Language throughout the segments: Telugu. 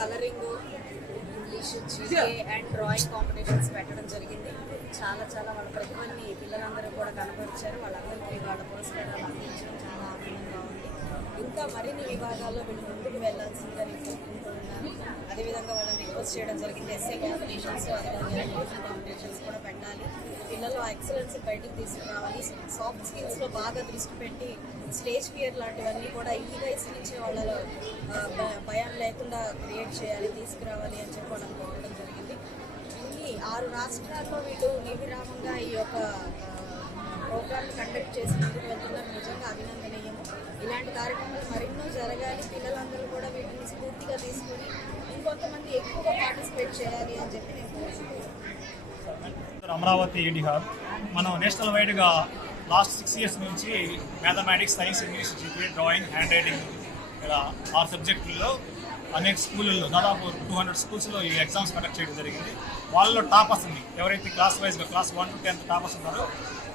Colouring, English, GK and drawing competitions పెట్టడం జరిగింది. చాలా వాళ్ళ ప్రతిభని పిల్లలందరూ కూడా కనపరిచారు. వాళ్ళందరికీ వాళ్ళ పురస్కారాలు అందించడం చాలా ఆనందంగా ఉంది. ఇంకా మరిన్ని విభాగాల్లో వీళ్ళు ముందుకు వెళ్లాల్సిందిగా నేను కోరుకుంటున్నాను. అదేవిధంగా వాళ్ళని రిక్వెస్ట్ చేయడం జరిగింది. ఎస్ఏ కాంపిటీషన్స్, అదేవిధంగా ట్యూషన్ కాంపిటీషన్స్ కూడా పెట్టాలి. పిల్లలు ఆ ఎక్సలెన్స్ బయటికి తీసుకురావాలి. సాఫ్ట్ స్కిల్స్లో బాగా దృష్టి పెట్టి స్టేజ్ ఫియర్ లాంటివన్నీ కూడా ఈ వయసు నుంచి వాళ్ళలో భయం లేకుండా క్రియేట్ చేయాలి, తీసుకురావాలి అని చెప్పి వాళ్ళని కోరడం జరిగింది. ఈ 6 రాష్ట్రాల్లో వీళ్ళు నిర్విరామంగా ఈ యొక్క ప్రోగ్రామ్ కండక్ట్ చేసినందుకు వెళ్తున్నారు. నిజంగా అభినందనీయము. ఇలాంటి కార్యక్రమాలు మరెన్నో జరగాలి. పిల్లలందరూ కూడా వీటిని స్ఫూర్తిగా తీసుకొని ఇంకొంతమంది ఎక్కువగా పార్టిసిపేట్ చేయాలి అని చెప్పి నేను కోరుకుంటున్నాను. అమరావతి ఈడీ హాల్ మనం నేషనల్ వైడ్గా లాస్ట్ 6 years నుంచి mathematics, science, English, GK, drawing, hand writing ఇలా 6 సబ్జెక్టుల్లో అనేక స్కూళ్ళల్లో దాదాపు 200 స్కూల్స్లో ఈ ఎగ్జామ్స్ కండక్ట్ చేయడం జరిగింది. వాళ్ళలో టాపర్స్ని ఎవరైతే క్లాస్ వైజ్గా క్లాస్ 1 to 10 టాపర్స్ ఉన్నారో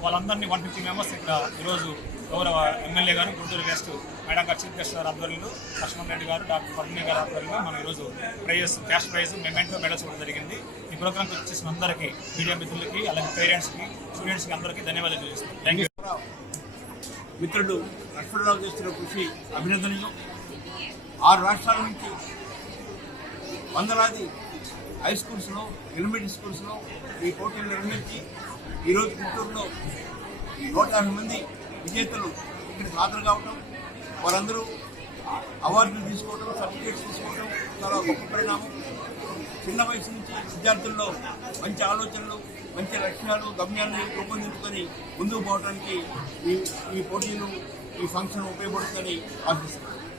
వాళ్ళందరినీ 150 మెంబర్స్ ఇక్కడ ఈరోజు గౌరవ ఎమ్మెల్యే గారు, గుంటూరు వెస్ట్ మేడం గారు, చీఫ్ గెస్ట్ గారు ఆధ్వర్యంలో, లక్ష్మణ్ రెడ్డి గారు, డాక్టర్ పద్మిని గారు ఆధ్వర్యంలో మనం ఈరోజు prizes, cash prize, memento medals కూడా జరిగింది. ఈ ప్రోగ్రామ్కి వచ్చేసిన అందరికీ, మీడియా మిత్రులకి, అలాగే పేరెంట్స్కి, స్టూడెంట్స్కి అందరికీ ధన్యవాదాలు తెలియజేస్తున్నాం. Thank you. మిత్రుడు లక్ష్మణరావు చేస్తున్న కృషి అభినందనీయం. 6 రాష్ట్రాల నుంచి వందలాది హై స్కూల్స్లో, ఎలిమెంటరీ స్కూల్స్లో ఈ పోటీలు నిర్వహించి ఈరోజు గుంటూరులో 150 మంది విజేతలు ఇక్కడికి హాజరు కావటం, వారందరూ అవార్డులు తీసుకోవడం, సర్టిఫికేట్స్ తీసుకోవడం చాలా గొప్ప పరిణామం. చిన్న వయసు నుంచి విద్యార్థుల్లో మంచి ఆలోచనలు, మంచి లక్ష్యాలు, గమ్యాలను రూపొందించుకొని ముందుకు పోవడానికి ఈ పోటీలు, ఈ ఫంక్షన్ ఉపయోగపడుతుందని ఆశిస్తున్నాను.